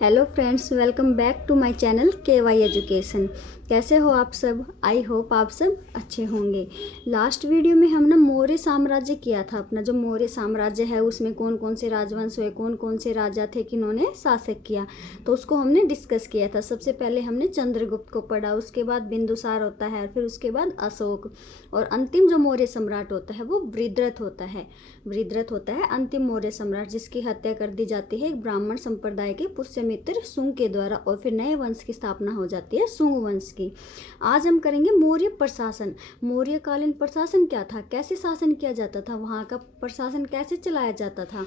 Hello friends, welcome back to my channel KY education. कैसे हो आप सब? आई होप आप सब अच्छे होंगे। लास्ट वीडियो में हम मौर्य साम्राज्य किया था। अपना जो मौर्य साम्राज्य है उसमें कौन कौन से राजवंश हुए, कौन कौन से राजा थे, किन्होंने शासक किया, तो उसको हमने डिस्कस किया था। सबसे पहले हमने चंद्रगुप्त को पढ़ा, उसके बाद बिंदुसार होता है, फिर उसके बाद अशोक, और अंतिम जो मौर्य सम्राट होता है वो वृद्धरथ होता है। वृद्धरथ होता है अंतिम मौर्य सम्राट, जिसकी हत्या कर दी जाती है एक ब्राह्मण संप्रदाय के पुष्यमित्र शुंग के द्वारा, और फिर नए वंश की स्थापना हो जाती है शुंग वंश की। आज हम करेंगे मौर्य प्रशासन। मौर्यकालीन प्रशासन क्या था, कैसे शासन किया जाता था, वहाँ का प्रशासन कैसे चलाया जाता था,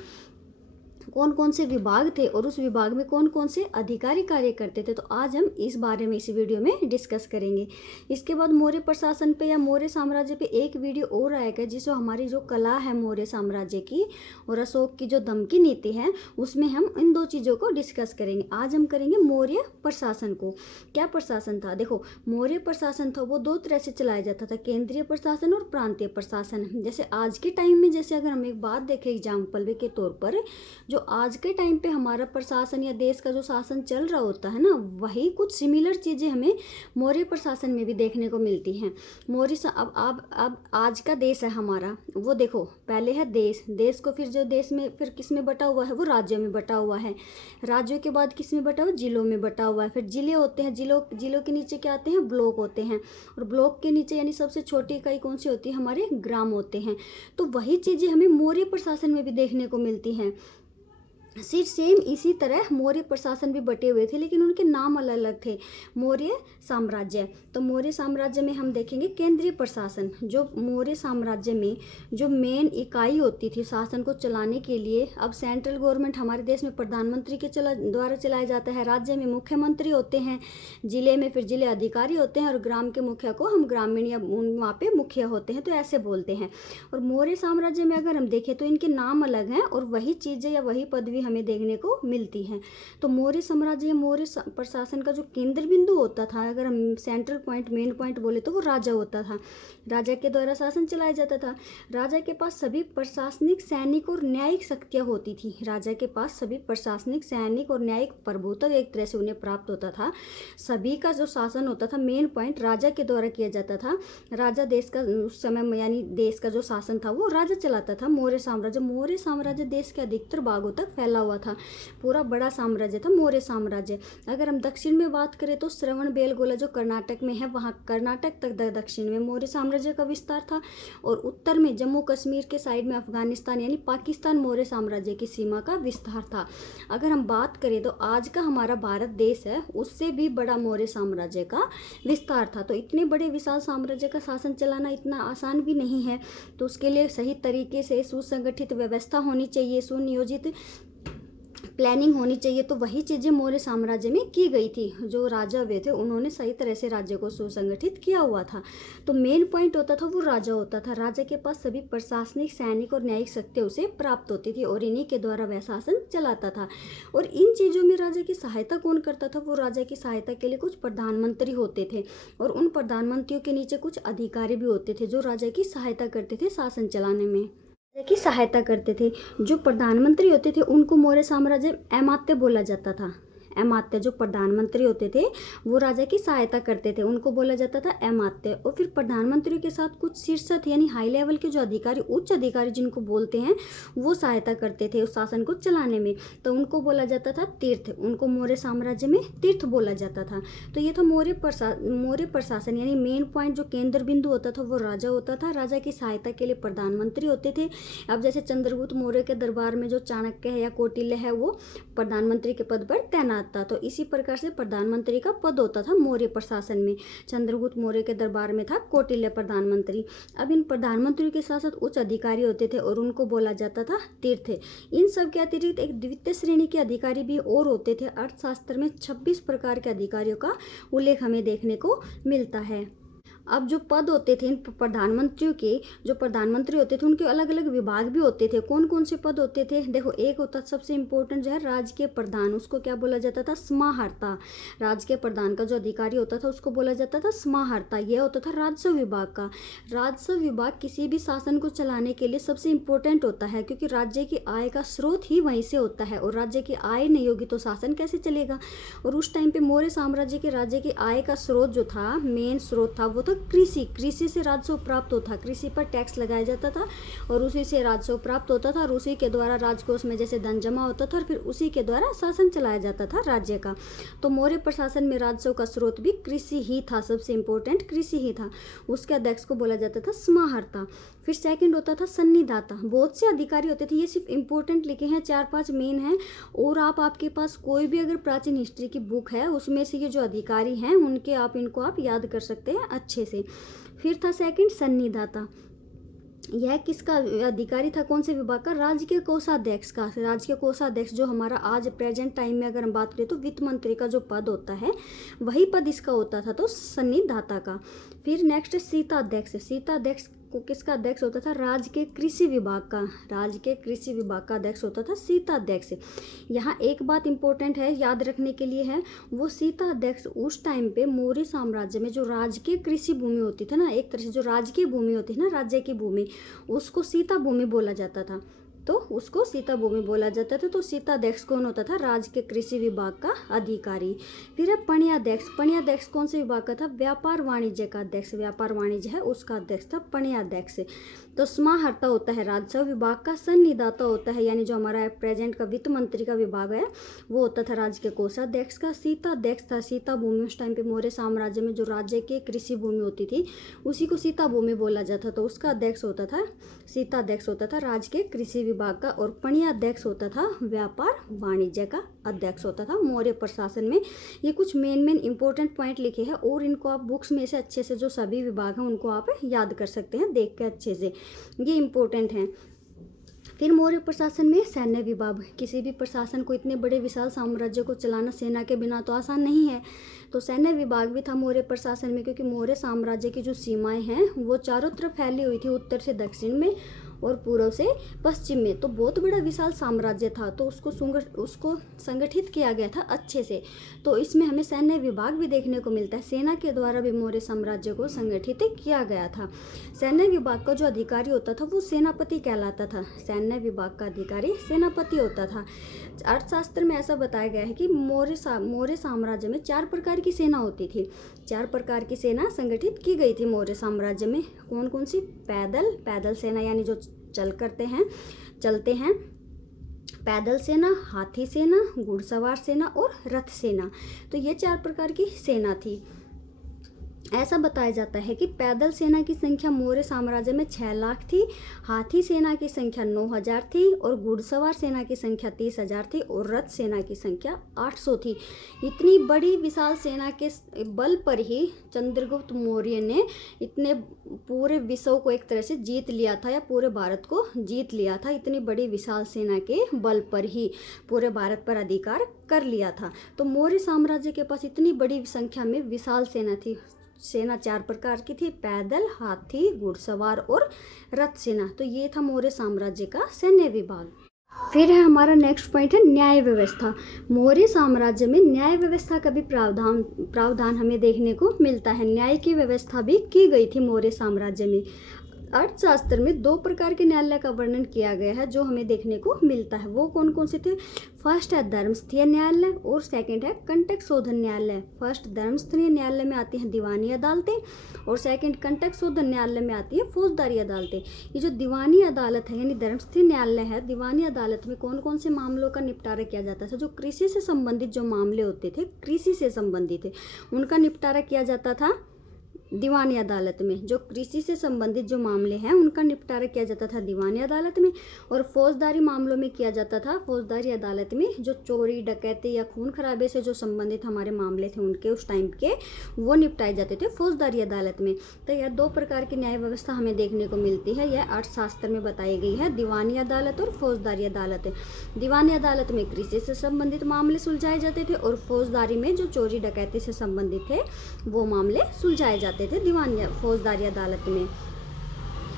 कौन कौन से विभाग थे और उस विभाग में कौन कौन से अधिकारी कार्य करते थे, तो आज हम इस बारे में इस वीडियो में डिस्कस करेंगे। इसके बाद मौर्य प्रशासन पे या मौर्य साम्राज्य पे एक वीडियो और आएगा, जिसमें हमारी जो कला है मौर्य साम्राज्य की और अशोक की जो दम की नीति है, उसमें हम इन दो चीज़ों को डिस्कस करेंगे। आज हम करेंगे मौर्य प्रशासन को। क्या प्रशासन था? देखो, मौर्य प्रशासन था वो दो तरह से चलाया जाता था, केंद्रीय प्रशासन और प्रांतीय प्रशासन। जैसे आज के टाइम में, जैसे अगर हम एक बात देखें एग्जाम्पल के तौर पर, जो आज के टाइम पे हमारा प्रशासन या देश का जो शासन चल रहा होता है ना, वही कुछ सिमिलर चीज़ें हमें मौर्य प्रशासन में भी देखने को मिलती हैं। अब आज का देश है हमारा, वो देखो, पहले है देश को, फिर जो देश में फिर किस में बटा हुआ है, वो राज्यों में बटा हुआ है। राज्यों के बाद किस में बटा हुआ? जिलों में बटा हुआ है। फिर जिले होते हैं, जिलों के नीचे क्या आते हैं? ब्लॉक होते हैं, और ब्लॉक के नीचे यानी सबसे छोटी इकाई कौन सी होती है? हमारे ग्राम होते हैं। तो वही चीज़ें हमें मौर्य प्रशासन में भी देखने को मिलती हैं। सिर्फ सेम इसी तरह मौर्य प्रशासन भी बटे हुए थे, लेकिन उनके नाम अलग अलग थे। मौर्य साम्राज्य, तो मौर्य साम्राज्य में हम देखेंगे केंद्रीय प्रशासन। जो मौर्य साम्राज्य में जो मेन इकाई होती थी शासन को चलाने के लिए, अब सेंट्रल गवर्नमेंट हमारे देश में प्रधानमंत्री के द्वारा चलाया जाता है, राज्य में मुख्यमंत्री होते हैं, जिले में फिर जिले अधिकारी होते हैं, और ग्राम के मुखिया को हम ग्रामीण या वहाँ पे मुखिया होते हैं, तो ऐसे बोलते हैं। और मौर्य साम्राज्य में अगर हम देखें तो इनके नाम अलग हैं और वही चीज़ें या वही पदवी हमें देखने को मिलती है। तो मौर्य साम्राज्य या मौर्य प्रशासन का जो केंद्र बिंदु होता था, अगर हम सेंट्रल पॉइंट, मेन पॉइंट बोले, तो वो राजा होता था। राजा के द्वारा शासन चलाया जाता था। राजा के पास सभी प्रशासनिक, सैनिक और न्यायिक शक्तियाँ होती थी। राजा के पास सभी प्रशासनिक, सैनिक और न्यायिक प्रभुत्व एक तरह से उन्हें प्राप्त होता था। सभी का जो शासन होता था, मेन पॉइंट, राजा के द्वारा किया जाता था। राजा देश का उस समय यानी देश का जो शासन था वो राजा चलाता था। मौर्य साम्राज्य देश के अधिकतर भागों तक फैला हुआ था। पूरा बड़ा साम्राज्य था मौर्य साम्राज्य। अगर हम दक्षिण में बात करें तो श्रवणबेलगोला जो कर्नाटक में है, वहाँ कर्नाटक तक दक्षिण में मौर्य साम्राज्य का विस्तार था, और उत्तर में जम्मू कश्मीर के साइड में अफगानिस्तान यानी पाकिस्तान मौर्य साम्राज्य की सीमा का विस्तार था। अगर हम बात करें तो आज का हमारा भारत देश है, उससे भी बड़ा मौर्य साम्राज्य का विस्तार था। तो इतने बड़े विशाल साम्राज्य का शासन चलाना इतना आसान भी नहीं है, तो उसके लिए सही तरीके से सुसंगठित व्यवस्था होनी चाहिए, सुनियोजित प्लानिंग होनी चाहिए। तो वही चीज़ें मौर्य साम्राज्य में की गई थी। जो राजा हुए थे उन्होंने सही तरह से राज्य को सुसंगठित किया हुआ था। तो मेन पॉइंट होता था वो राजा होता था। राजा के पास सभी प्रशासनिक, सैनिक और न्यायिक शक्तियाँ उसे प्राप्त होती थी, और इन्हीं के द्वारा वह शासन चलाता था। और इन चीज़ों में राजा की सहायता कौन करता था? वो राजा की सहायता के लिए कुछ प्रधानमंत्री होते थे, और उन प्रधानमंत्रियों के नीचे कुछ अधिकारी भी होते थे जो राजा की सहायता करते थे शासन चलाने में, की सहायता करते थे। जो प्रधानमंत्री होते थे उनको मौर्य साम्राज्य अमात्य बोला जाता था। अमात्य, जो प्रधानमंत्री होते थे वो राजा की सहायता करते थे, उनको बोला जाता था अमात्य। और फिर प्रधानमंत्री के साथ कुछ शीर्षक यानी हाई लेवल के जो अधिकारी, उच्च अधिकारी जिनको बोलते हैं, वो सहायता करते थे उस शासन को चलाने में, तो उनको बोला जाता था तीर्थ। उनको मौर्य साम्राज्य में तीर्थ बोला जाता था। तो ये था मौर्य प्रशासन यानी मेन पॉइंट, जो केंद्र बिंदु होता था वो राजा होता था। राजा की सहायता के लिए प्रधानमंत्री होते थे। अब जैसे चंद्रगुप्त मौर्य के दरबार में जो चाणक्य है या कौटिल्य है, वो प्रधानमंत्री के पद पर तैनात था। तो इसी प्रकार से प्रधानमंत्री का पद होता था मौर्य प्रशासन में। चंद्रगुप्त मौर्य के दरबार में था कौटिल्य प्रधानमंत्री। अब इन प्रधानमंत्री के साथ साथ उच्च अधिकारी होते थे, और उनको बोला जाता था तीर्थ। इन सब के अतिरिक्त एक द्वितीय श्रेणी के अधिकारी भी और होते थे। अर्थशास्त्र में 26 प्रकार के अधिकारियों का उल्लेख हमें देखने को मिलता है। अब जो पद होते थे इन प्रधानमंत्रियों के, जो प्रधानमंत्री होते थे उनके अलग अलग विभाग भी होते थे। कौन कौन से पद होते थे? देखो, एक होता सबसे इम्पोर्टेंट जो है राज्य के प्रधान, उसको क्या बोला जाता था? समाहर्ता। राज्य के प्रधान का जो अधिकारी होता था उसको बोला जाता था समाहर्ता। यह होता था राजस्व विभाग का। राजस्व विभाग किसी भी शासन को चलाने के लिए सबसे इम्पोर्टेंट होता है, क्योंकि राज्य की आय का स्रोत ही वहीं से होता है, और राज्य की आय नहीं होगी तो शासन कैसे चलेगा। और उस टाइम पे मौर्य साम्राज्य के राज्य की आय का स्रोत जो था, मेन स्रोत था, वो था कृषि। कृषि से राजस्व प्राप्त होता, कृषि पर टैक्स लगाया जाता था और उसी से राजस्व प्राप्त होता था, और उसी के द्वारा राजकोष में जैसे धन जमा होता था और फिर उसी के द्वारा शासन चलाया जाता था राज्य का। तो मौर्य प्रशासन में राजस्व का स्रोत भी कृषि ही था, सबसे इम्पोर्टेंट कृषि ही था। उसके अध्यक्ष को बोला जाता था समाहर्ता। फिर सेकंड होता था सन्निधाता। बहुत से अधिकारी होते थे, ये सिर्फ इम्पोर्टेंट लिखे हैं, 4-5 मेन हैं। और आपके पास कोई भी अगर प्राचीन हिस्ट्री की बुक है उसमें से ये जो अधिकारी हैं उनके इनको आप याद कर सकते हैं अच्छे से। फिर था सेकंड सन्निधाता। यह किसका अधिकारी था? कौन से विभाग का? राज्य के कोषाध्यक्ष का। राज्य के कोषाध्यक्ष जो हमारा आज प्रेजेंट टाइम में अगर हम बात करें तो वित्त मंत्री का जो पद होता है वही पद इसका होता था, तो सन्निधाता का। फिर नेक्स्ट शीताध्यक्ष। शीताध्यक्ष को किसका अध्यक्ष होता था? राज्य के कृषि विभाग का। राज्य के कृषि विभाग का अध्यक्ष होता था शीताध्यक्ष। यहाँ एक बात इंपॉर्टेंट है याद रखने के लिए है, वो शीताध्यक्ष उस टाइम पे मौर्य साम्राज्य में जो राजकीय कृषि भूमि होती थी ना, एक तरह से जो राजकीय भूमि होती है ना, राज्य की भूमि, उसको सीता भूमि बोला जाता था। तो उसको सीता भूमि बोला जाता था। तो शीताध्यक्ष कौन होता था? राज्य के कृषि विभाग का अधिकारी। फिर है पणियाध्यक्ष। पणियाध्यक्ष कौन से विभाग का था? व्यापार वाणिज्य का अध्यक्ष। व्यापार वाणिज्य है उसका अध्यक्ष था पणियाध्यक्ष। तो समाहर्ता होता है राजस्व विभाग का। सन्निधाता होता है यानी जो हमारा प्रेजेंट का वित्त मंत्री का विभाग है वो होता था राज्य के कोषाध्यक्ष का। शीताध्यक्ष था सीता भूमि। उस टाइम पे मौर्य साम्राज्य में जो राज्य की कृषि भूमि होती थी उसी को सीता भूमि बोला जाता, तो उसका अध्यक्ष होता था, शीताध्यक्ष होता था राज्य के कृषि विभाग का। और पणियाध्यक्ष होता था व्यापार वाणिज्य का अध्यक्ष होता था मौर्य प्रशासन में। ये कुछ मेन इंपॉर्टेंट पॉइंट लिखे हैं और इनको आप बुक्स में से अच्छे से जो सभी विभाग हैं उनको आप याद कर सकते हैं देख के अच्छे से, ये इंपॉर्टेंट हैं। फिर मौर्य प्रशासन में सैन्य विभाग। किसी भी प्रशासन को इतने बड़े विशाल साम्राज्य को चलाना सेना के बिना तो आसान नहीं है, तो सैन्य विभाग भी था मौर्य प्रशासन में, क्योंकि मौर्य साम्राज्य की जो सीमाएं हैं वो चारों तरफ फैली हुई थी, उत्तर से दक्षिण में और पूर्व से पश्चिम में। तो बहुत बड़ा विशाल साम्राज्य था, तो उसको संगठित किया गया था अच्छे से। तो इसमें हमें सैन्य विभाग भी देखने को मिलता है, सेना के द्वारा भी मौर्य साम्राज्य को संगठित किया गया था। सैन्य विभाग का जो अधिकारी होता था वो सेनापति कहलाता था। सैन्य विभाग का अधिकारी सेनापति होता था। अर्थशास्त्र में ऐसा बताया गया है कि मौर्य साम्राज्य में 4 प्रकार की सेना होती थी। 4 प्रकार की सेना संगठित की गई थी मौर्य साम्राज्य में। कौन कौन सी? पैदल सेना यानी जो चलते हैं, पैदल सेना, हाथी सेना, घुड़सवार सेना और रथ सेना। तो ये 4 प्रकार की सेना थी। ऐसा बताया जाता है कि पैदल सेना की संख्या मौर्य साम्राज्य में 6 लाख थी, हाथी सेना की संख्या 9,000 थी और घुड़सवार सेना की संख्या 30,000 थी और रथ सेना की संख्या 800 थी। इतनी बड़ी विशाल सेना के बल पर ही चंद्रगुप्त मौर्य ने इतने पूरे विश्व को एक तरह से जीत लिया था, या पूरे भारत को जीत लिया था। इतनी बड़ी विशाल सेना के बल पर ही पूरे भारत पर अधिकार कर लिया था। तो मौर्य साम्राज्य के पास इतनी बड़ी संख्या में विशाल सेना थी। सेना 4 प्रकार की थी, पैदल, हाथी, घुड़सवार और रथ सेना। तो ये था मौर्य साम्राज्य का सैन्य विभाग। फिर है हमारा नेक्स्ट पॉइंट है न्याय व्यवस्था। मौर्य साम्राज्य में न्याय व्यवस्था का भी प्रावधान हमें देखने को मिलता है। न्याय की व्यवस्था भी की गई थी मौर्य साम्राज्य में। अर्थशास्त्र में 2 प्रकार के न्यायालय का वर्णन किया गया है जो हमें देखने को मिलता है। वो कौन कौन से थे? फर्स्ट है धर्मस्थलीय न्यायालय और सेकंड है कंटक शोधन न्यायालय। फर्स्ट धर्मस्थलीय न्यायालय में आती हैं दीवानी अदालतें और सेकंड कंटक शोधन न्यायालय में आती है फौजदारी अदालतें। ये जो दीवानी अदालत है यानी धर्मस्थलीय न्यायालय है, दीवानी अदालत में कौन कौन से मामलों का निपटारा किया जाता था? जो कृषि से संबंधित जो मामले होते थे, कृषि से संबंधित थे, उनका निपटारा किया जाता था दीवानी अदालत में। जो कृषि से संबंधित जो मामले हैं उनका निपटारा किया जाता था दीवानी अदालत में। और फौजदारी मामलों में किया जाता था फौजदारी अदालत में। जो चोरी, डकैती या खून खराबे से जो संबंधित हमारे मामले थे उनके उस टाइम के वो निपटाए जाते थे फौजदारी अदालत में। तो यह 2 प्रकार की न्याय व्यवस्था हमें देखने को मिलती है। यह अर्थशास्त्र में बताई गई है, दीवानी अदालत और फौजदारी अदालत। दीवानी अदालत में कृषि से संबंधित मामले सुलझाए जाते थे और फौजदारी में जो चोरी डकैती से संबंधित थे वो मामले सुलझाए जाते जाते थे दीवान या फौजदारी अदालत में।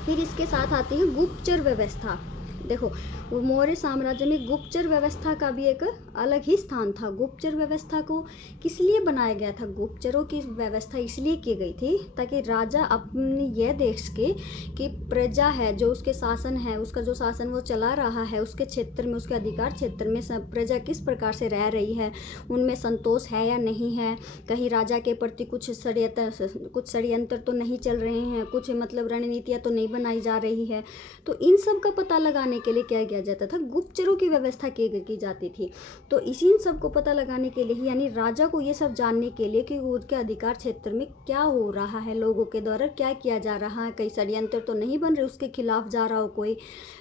फिर इसके साथ आती है गुप्तचर व्यवस्था। देखो, वो मौर्य साम्राज्य में गुप्तचर व्यवस्था का भी एक अलग ही स्थान था। गुप्तचर व्यवस्था को किस लिए बनाया गया था? गुप्तचरों की व्यवस्था इसलिए की गई थी ताकि राजा अपने यह देख सके कि प्रजा है जो उसके शासन है, उसका जो शासन वो चला रहा है, उसके क्षेत्र में, उसके अधिकार क्षेत्र में प्रजा किस प्रकार से रह रही है, उनमें संतोष है या नहीं है, कहीं राजा के प्रति कुछ षड्यंत्र तो नहीं चल रहे हैं, कुछ मतलब रणनीतियाँ तो नहीं बनाई जा रही है। तो इन सब का पता लगाने के लिए क्या किया जाता था? गुप्तचरों की व्यवस्था की जाती थी। तो इसी सब को पता लगाने के लिए, यानी राजा को ये सब जानने के लिए कि उनके अधिकार क्षेत्र में क्या हो रहा है, लोगों के द्वारा क्या किया जा रहा है, कई षड्यंत्र तो नहीं बन रहे, उसके खिलाफ जा रहा हो कोई,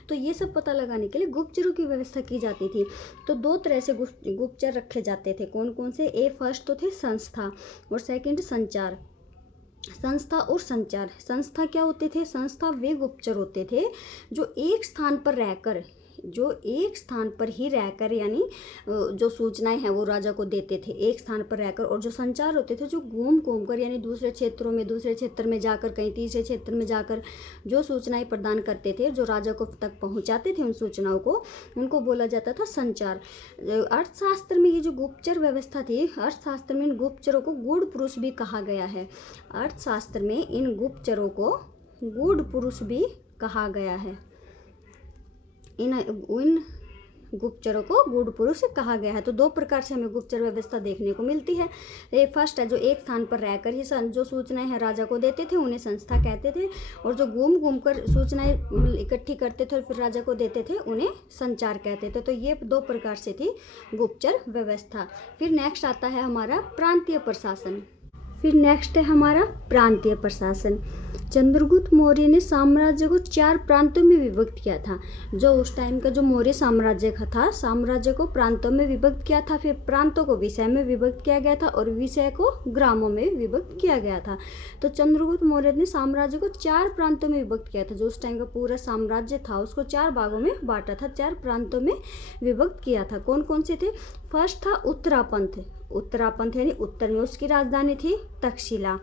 तो ये सब पता लगाने के लिए गुप्तचरों की व्यवस्था की जाती थी। तो दो तरह से गुप्तचर रखे जाते थे। कौन कौन से? फर्स्ट तो थे संस्था और सेकंड संचार। संस्था और संचार। संस्था क्या होते थे? संस्था वे गुप्तचर होते थे जो एक स्थान पर ही रहकर यानी जो सूचनाएं हैं वो राजा को देते थे एक स्थान पर रहकर। और जो संचार होते थे जो घूम कर यानी दूसरे क्षेत्र में जाकर, कहीं तीसरे क्षेत्र में जाकर जो सूचनाएं प्रदान करते थे, जो राजा को तक पहुंचाते थे उन सूचनाओं को, उनको बोला जाता था संचार। अर्थशास्त्र में ये जो गुप्तचर व्यवस्था थी, अर्थशास्त्र में इन गुप्तचरों को गूढ़ पुरुष भी कहा गया है। अर्थशास्त्र में इन गुप्तचरों को गूढ़ पुरुष भी कहा गया है। इन गुप्तचरों को गूढ़ पुरुष कहा गया है। तो दो प्रकार से हमें गुप्तचर व्यवस्था देखने को मिलती है। एक फर्स्ट है जो एक स्थान पर रहकर ही जो सूचनाएं हैं राजा को देते थे, उन्हें संस्था कहते थे। और जो घूम कर सूचनाएं इकट्ठी करते थे और फिर राजा को देते थे, उन्हें संचार कहते थे। तो ये दो प्रकार से थी गुप्तचर व्यवस्था। फिर नेक्स्ट आता है हमारा प्रांतीय प्रशासन। चंद्रगुप्त मौर्य ने साम्राज्य को 4 प्रांतों में विभक्त किया था। जो उस टाइम का जो मौर्य साम्राज्य का था, साम्राज्य को प्रांतों में विभक्त किया था। फिर प्रांतों को विषय में विभक्त किया गया था और विषय को ग्रामों में विभक्त किया गया था। तो चंद्रगुप्त मौर्य ने साम्राज्य को 4 प्रांतों में विभक्त किया था। जो उस टाइम का पूरा साम्राज्य था उसको 4 भागों में बांटा था, 4 प्रांतों में विभक्त किया था। कौन कौन से थे? फर्स्ट था उत्तरापंथ यानी उत्तर में उसकी राजधानी थी तक्षशिला।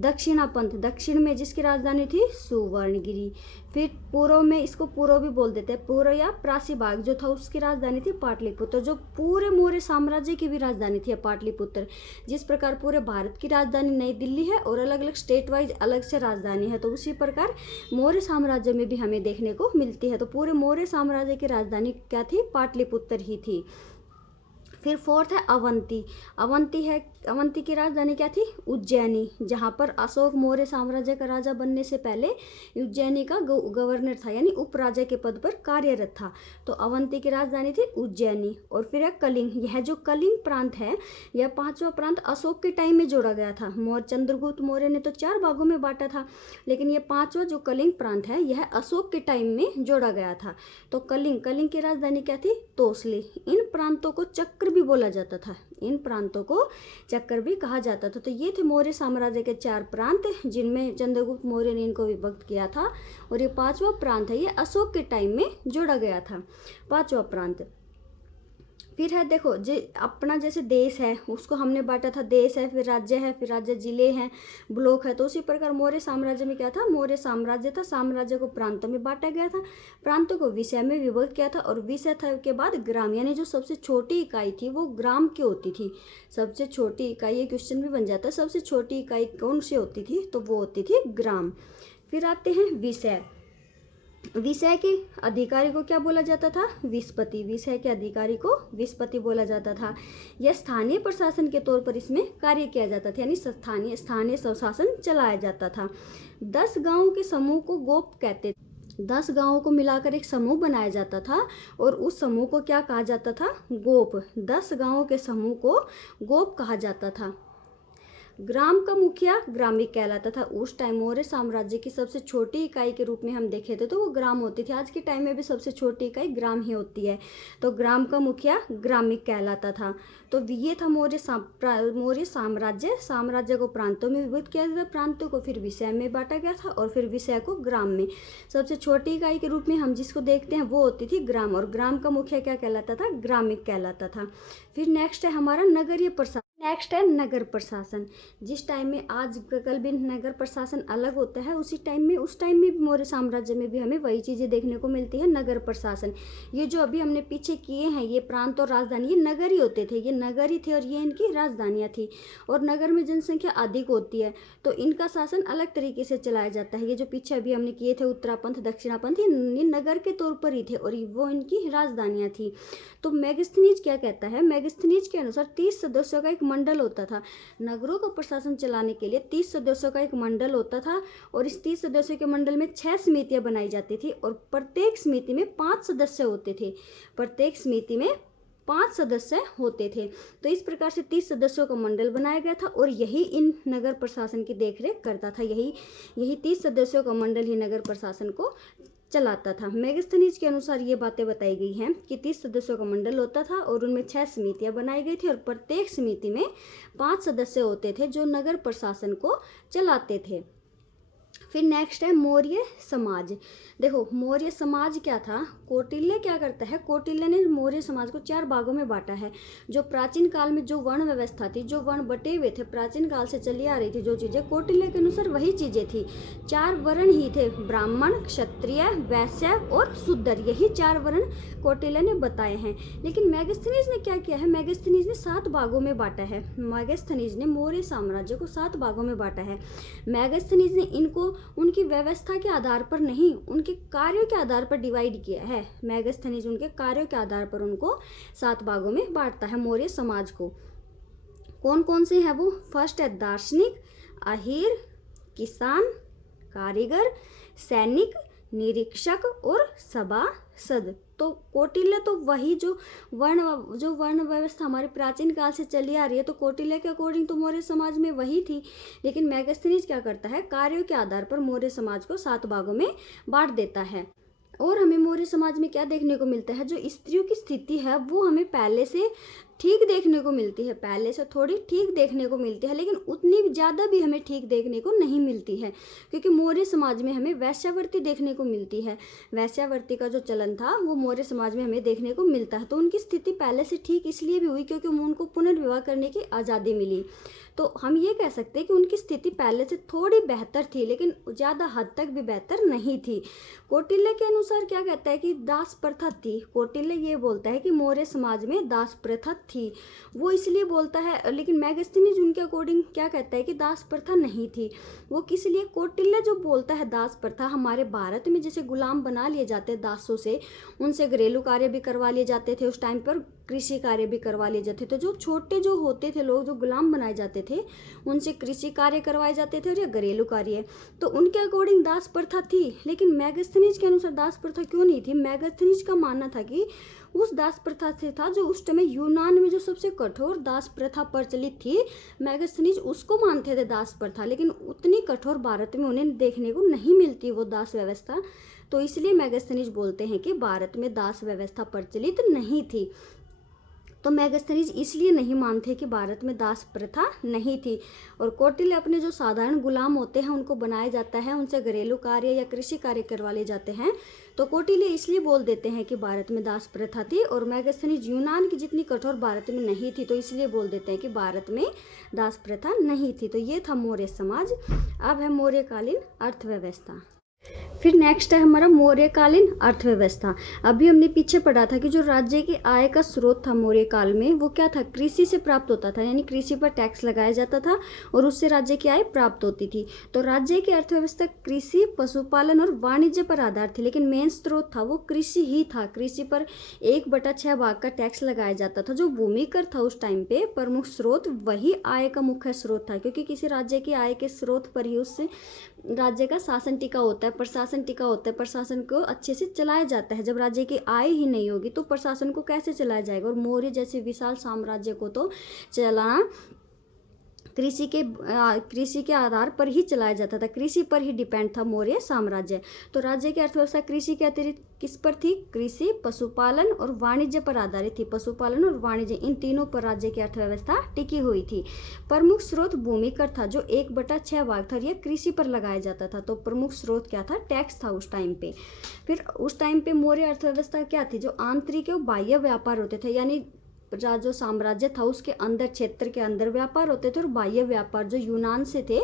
दक्षिणापंथ, दक्षिण में जिसकी राजधानी थी सुवर्णगिरी। फिर पूर्व में, इसको पूर्व भी बोल देते हैं, पूर्व या प्रासी भाग जो था उसकी राजधानी थी पाटलिपुत्र। जो पूरे मौर्य साम्राज्य की भी राजधानी थी पाटलिपुत्र। जिस प्रकार पूरे भारत की राजधानी नई दिल्ली है और अलग अलग स्टेट वाइज अलग से राजधानी है, तो उसी प्रकार मौर्य साम्राज्य में भी हमें देखने को मिलती है। तो पूरे मौर्य साम्राज्य की राजधानी क्या थी? पाटलिपुत्र ही थी। फिर फोर्थ है अवंती की राजधानी क्या थी? उज्जैनी, जहाँ पर अशोक मौर्य साम्राज्य का राजा बनने से पहले उज्जैनी का गवर्नर था यानी उपराजा के पद पर कार्यरत था। तो अवंती की राजधानी थी उज्जैनी। और फिर है कलिंग। यह जो कलिंग प्रांत है, यह 5वां प्रांत अशोक के टाइम में जोड़ा गया था। चंद्रगुप्त मौर्य ने तो 4 भागों में बांटा था, लेकिन यह 5वां जो कलिंग प्रांत है यह अशोक के टाइम में जोड़ा गया था। तो कलिंग की राजधानी क्या थी? तोसली। इन प्रांतों को चक्र भी बोला जाता था, इन प्रांतों को चक्र भी कहा जाता था। तो ये थे मौर्य साम्राज्य के 4 प्रांत जिनमें चंद्रगुप्त मौर्य ने इनको विभक्त किया था। और ये 5वां प्रांत है, ये अशोक के टाइम में जोड़ा गया था, 5वां प्रांत। फिर है देखो, जो अपना जैसे देश है उसको हमने बांटा था, देश है, फिर राज्य जिले हैं, ब्लॉक है। तो उसी प्रकार मौर्य साम्राज्य में क्या था? मौर्य साम्राज्य था, साम्राज्य को प्रांतों में बांटा गया था, प्रांतों को विषय में विभक्त किया था। और विषय था के बाद ग्राम, यानी जो सबसे छोटी इकाई थी वो ग्राम की होती थी। सबसे छोटी इकाई, ये क्वेश्चन भी बन जाता है, सबसे छोटी इकाई कौन सी होती थी? तो वो होती थी ग्राम। फिर आते हैं विषय। विषय के अधिकारी को क्या बोला जाता था? विस्पति। विषय के अधिकारी को विस्पति बोला जाता था। यह स्थानीय प्रशासन के तौर पर इसमें कार्य किया जाता था, यानी स्थानीय स्वशासन चलाया जाता था। 10 गांवों के समूह को गोप कहते थे। 10 गांवों को मिलाकर एक समूह बनाया जाता था और उस समूह को क्या कहा जाता था? गोप। 10 गांवों के समूह को गोप कहा जाता था। ग्राम का मुखिया ग्रामिक कहलाता था। उस टाइम मौर्य साम्राज्य की सबसे छोटी इकाई के रूप में हम देखे थे तो वो ग्राम होती थी। आज के टाइम में भी सबसे छोटी इकाई ग्राम ही होती है। तो ग्राम का मुखिया ग्रामिक कहलाता था। तो ये था मौर्य साम्राज्य को प्रांतों में विभक्त किया गया था, प्रांतों को फिर विषय में बांटा गया था और फिर विषय को ग्राम में। सबसे छोटी इकाई के रूप में हम जिसको देखते हैं वो होती थी ग्राम, और ग्राम का मुखिया क्या कहलाता था? ग्रामिक कहलाता था। फिर नेक्स्ट है हमारा नगरीय प्रशासन। नेक्स्ट है नगर प्रशासन। जिस टाइम में आज कल भी नगर प्रशासन अलग होता है, उस टाइम में मौर्य साम्राज्य में भी हमें वही चीज़ें देखने को मिलती है, नगर प्रशासन। ये जो अभी हमने पीछे किए हैं ये प्रांत और राजधानी, ये नगर ही होते थे, ये नगर ही थे और ये इनकी राजधानियाँ थी। और नगर में जनसंख्या अधिक होती है तो इनका शासन अलग तरीके से चलाया जाता है। ये जो पीछे अभी हमने किए थे उत्तरापंथ दक्षिणापंथ, ये नगर के तौर पर ही थे और वो इनकी राजधानियाँ थी। तो मेगास्थनीज क्या कहता है, मेगास्थनीज के अनुसार 30 सदस्यों का एक मंडल होता था। नगरों का प्रशासन चलाने के लिए 30 सदस्यों का एक मंडल होता था और इस 30 सदस्यों के मंडल में 6 समितियां बनाई जाती थी और प्रत्येक समिति में 5 सदस्य होते थे। प्रत्येक समिति में 5 सदस्य होते थे। तो इस प्रकार से 30 सदस्यों का मंडल बनाया गया था और यही इन नगर प्रशासन की देखरेख करता था। यही 30 सदस्यों का मंडल ही नगर प्रशासन को चलाता था। मेगास्थनीज के अनुसार ये बातें बताई गई हैं कि 30 सदस्यों का मंडल होता था और उनमें 6 समितियां बनाई गई थी और प्रत्येक समिति में 5 सदस्य होते थे जो नगर प्रशासन को चलाते थे। फिर नेक्स्ट है मौर्य समाज। देखो मौर्य समाज क्या था, कौटिल्य क्या करता है, कौटिल्य ने मौर्य समाज को 4 भागों में बांटा है। जो प्राचीन काल में जो वर्ण व्यवस्था थी, जो वर्ण बटे हुए थे, प्राचीन काल से चली आ रही थी जो चीज़ें, कौटिल्य के अनुसार वही चीज़ें थी। 4 वर्ण ही थे, ब्राह्मण, क्षत्रिय, वैश्य और शूद्र, यही 4 वर्ण कौटिल्य ने बताए हैं। लेकिन मेगास्थनीज ने क्या किया है, मेगास्थनीज ने 7 भागों में बांटा है। मेगास्थनीज ने मौर्य साम्राज्य को 7 भागों में बांटा है। मेगास्थनीज ने इनको उनकी व्यवस्था के आधार पर नहीं, उनके कार्यों के आधार पर डिवाइड किया है। मेगास्थनीज उनके कार्यों के आधार पर उनको 7 भागों में बांटता है मौर्य समाज को। कौन कौन से हैं वो, फर्स्ट है दार्शनिक, अहीर, किसान, कारीगर, सैनिक, निरीक्षक और सभासद। तो कौटिल्य तो वही जो वर्ण व्यवस्था हमारे प्राचीन काल से चली आ रही है, तो कौटिल्य के अकॉर्डिंग तो मौर्य समाज में वही थी। लेकिन मेगास्थनीज क्या करता है, कार्यों के आधार पर मौर्य समाज को 7 भागों में बांट देता है। और हमें मौर्य समाज में क्या देखने को मिलता है, जो स्त्रियों की स्थिति है वो हमें पहले से ठीक देखने को मिलती है, पहले से थोड़ी ठीक देखने को मिलती है, लेकिन उतनी ज़्यादा भी हमें ठीक देखने को नहीं मिलती है, क्योंकि मौर्य समाज में हमें वैश्यावृत्ति देखने को मिलती है। वैश्यावृत्ति का जो चलन था वो मौर्य समाज में हमें देखने को मिलता है। तो उनकी स्थिति पहले से ठीक इसलिए भी हुई क्योंकि उनको पुनर्विवाह करने की आज़ादी मिली। तो हम ये कह सकते हैं कि उनकी स्थिति पहले से थोड़ी बेहतर थी, लेकिन ज़्यादा हद तक भी बेहतर नहीं थी। कौटिल्य के अनुसार क्या कहता है कि दास प्रथा थी। कौटिल्य ये बोलता है कि मौर्य समाज में दास प्रथा थी, वो इसलिए बोलता है। लेकिन मेगास्थनीज उनके अकॉर्डिंग क्या कहता है कि दास प्रथा नहीं थी। वो किस लिए, कौटिल्य जो बोलता है दास प्रथा, हमारे भारत में जैसे गुलाम बना लिए जाते दासों से, उनसे घरेलू कार्य भी करवा लिए जाते थे, उस टाइम पर कृषि कार्य भी करवा लिए जाते थे। तो जो छोटे जो होते थे लोग, जो गुलाम बनाए जाते थे, उनसे कृषि कार्य करवाए जाते थे और या घरेलू कार्य, तो उनके अकॉर्डिंग दास प्रथा थी। लेकिन मेगास्थनीज के अनुसार दास प्रथा क्यों नहीं थी, मेगास्थनीज का मानना था कि उस दास प्रथा से था जो उस समय यूनान में जो सबसे कठोर दास प्रथा प्रचलित थी, मेगास्थनीज उसको मानते थे दास प्रथा, लेकिन उतनी कठोर भारत में उन्हें देखने को नहीं मिलती वो दास व्यवस्था। तो इसलिए मेगास्थनीज बोलते हैं कि भारत में दास व्यवस्था प्रचलित नहीं थी। तो मेगास्थनीज इसलिए नहीं मानते कि भारत में दास प्रथा नहीं थी। और कौटिल्य अपने जो साधारण गुलाम होते हैं उनको बनाया जाता है, उनसे घरेलू कार्य या कृषि कार्य करवा ले जाते हैं। तो कौटिल्य इसलिए बोल देते हैं कि भारत में दास प्रथा थी, और मेगास्थनीज यूनान की जितनी कठोर भारत में नहीं थी, तो इसलिए बोल देते हैं कि भारत में दास प्रथा नहीं थी। तो ये था मौर्य समाज। अब है मौर्यकालीन अर्थव्यवस्था। फिर नेक्स्ट है हमारा मौर्यकालीन अर्थव्यवस्था। अभी हमने पीछे पढ़ा था कि जो राज्य की आय का स्रोत था मौर्य काल में, वो क्या था, कृषि से प्राप्त होता था, यानी कृषि पर टैक्स लगाया जाता था और उससे राज्य की आय प्राप्त होती थी। तो राज्य की अर्थव्यवस्था कृषि, पशुपालन और वाणिज्य पर आधार थी, लेकिन मेन स्रोत था वो कृषि ही था। कृषि पर 1/6 भाग का टैक्स लगाया जाता था। जो भूमि कर था उस टाइम पे प्रमुख स्रोत, वही आय का मुख्य स्रोत था, क्योंकि किसी राज्य की आय के स्रोत पर ही उस राज्य का शासन टिका होता है, प्रशासन टिका होता है, प्रशासन को अच्छे से चलाया जाता है। जब राज्य की आय ही नहीं होगी तो प्रशासन को कैसे चलाया जाएगा। और मौर्य जैसे विशाल साम्राज्य को तो चलाना कृषि के आधार पर ही चलाया जाता था, कृषि पर ही डिपेंड था मौर्य साम्राज्य। तो राज्य की अर्थव्यवस्था कृषि के अतिरिक्त किस पर थी, कृषि, पशुपालन और वाणिज्य पर आधारित थी। पशुपालन और वाणिज्य, इन तीनों पर राज्य की अर्थव्यवस्था टिकी हुई थी। प्रमुख स्रोत भूमि कर था, जो 1/6 भाग था, यह कृषि पर लगाया जाता था। तो प्रमुख स्रोत क्या था, टैक्स था उस टाइम पे। फिर उस टाइम पे मौर्य अर्थव्यवस्था क्या थी, जो आंतरिक और बाह्य व्यापार होते थे, यानी जो साम्राज्य था उसके अंदर, क्षेत्र के अंदर व्यापार होते थे और बाह्य व्यापार जो यूनान से थे,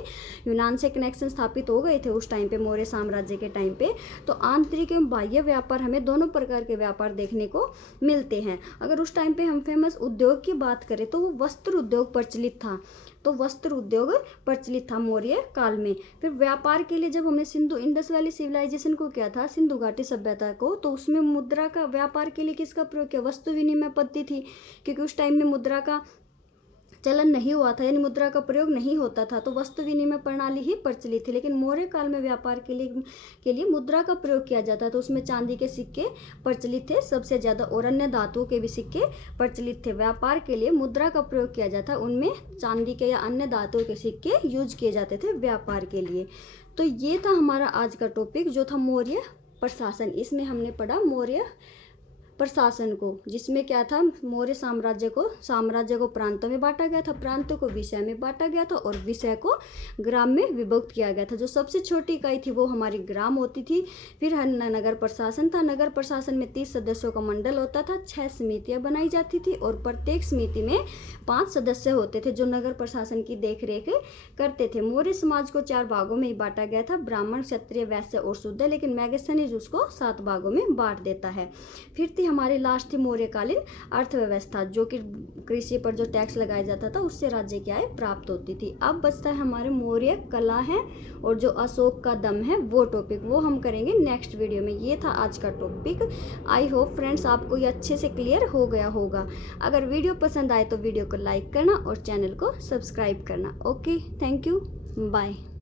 यूनान से कनेक्शन स्थापित हो गए थे उस टाइम पे, मौर्य साम्राज्य के टाइम पे। तो आंतरिक एवं बाह्य व्यापार, हमें दोनों प्रकार के व्यापार देखने को मिलते हैं। अगर उस टाइम पे हम फेमस उद्योग की बात करें तो वो वस्त्र उद्योग प्रचलित था, तो वस्त्र उद्योग प्रचलित था मौर्य काल में। फिर व्यापार के लिए जब हमने सिंधु इंडस वैली सिविलाइजेशन को किया था, सिंधु घाटी सभ्यता को, तो उसमें मुद्रा का व्यापार के लिए किसका प्रयोग किया? वस्तु विनिमय पद्धति थी, क्योंकि उस टाइम में मुद्रा का चलन नहीं हुआ था, यानी मुद्रा का प्रयोग नहीं होता था, तो वस्तु विनिमय प्रणाली ही प्रचलित थी। लेकिन मौर्य काल में व्यापार के लिए मुद्रा का प्रयोग किया जाता था। उसमें चांदी के सिक्के प्रचलित थे सबसे ज़्यादा, और अन्य धातुओं के भी सिक्के प्रचलित थे। व्यापार के लिए मुद्रा का प्रयोग किया जाता, उनमें चांदी के या अन्य धातुओं के सिक्के यूज किए जाते थे व्यापार के लिए। तो ये था हमारा आज का टॉपिक जो था मौर्य प्रशासन। इसमें हमने पढ़ा मौर्य प्रशासन को, जिसमें क्या था, मौर्य साम्राज्य को प्रांतों में बांटा गया था, प्रांतों को विषय में बांटा गया था और विषय को ग्राम में विभक्त किया गया था। जो सबसे छोटी इकाई थी वो हमारी ग्राम होती थी। फिर नगर प्रशासन था। नगर प्रशासन में 30 सदस्यों का मंडल होता था, 6 समितियां बनाई जाती थी और प्रत्येक समिति में 5 सदस्य होते थे जो नगर प्रशासन की देखरेख करते थे। मौर्य समाज को 4 भागों में ही बांटा गया था, ब्राह्मण, क्षत्रिय, वैश्य और शूद्र, लेकिन मैगस्थनीज उसको 7 भागों में बांट देता है। फिर हमारी लास्ट थी मौर्यकालीन अर्थव्यवस्था, जो कि कृषि पर जो टैक्स लगाया जाता था उससे राज्य की आय प्राप्त होती थी। अब बचता है हमारे मौर्य कला है और जो अशोक का दम है वो टॉपिक, वो हम करेंगे नेक्स्ट वीडियो में। ये था आज का टॉपिक। आई होप फ्रेंड्स आपको ये अच्छे से क्लियर हो गया होगा। अगर वीडियो पसंद आए तो वीडियो को लाइक करना और चैनल को सब्सक्राइब करना। Okay, thank you, bye.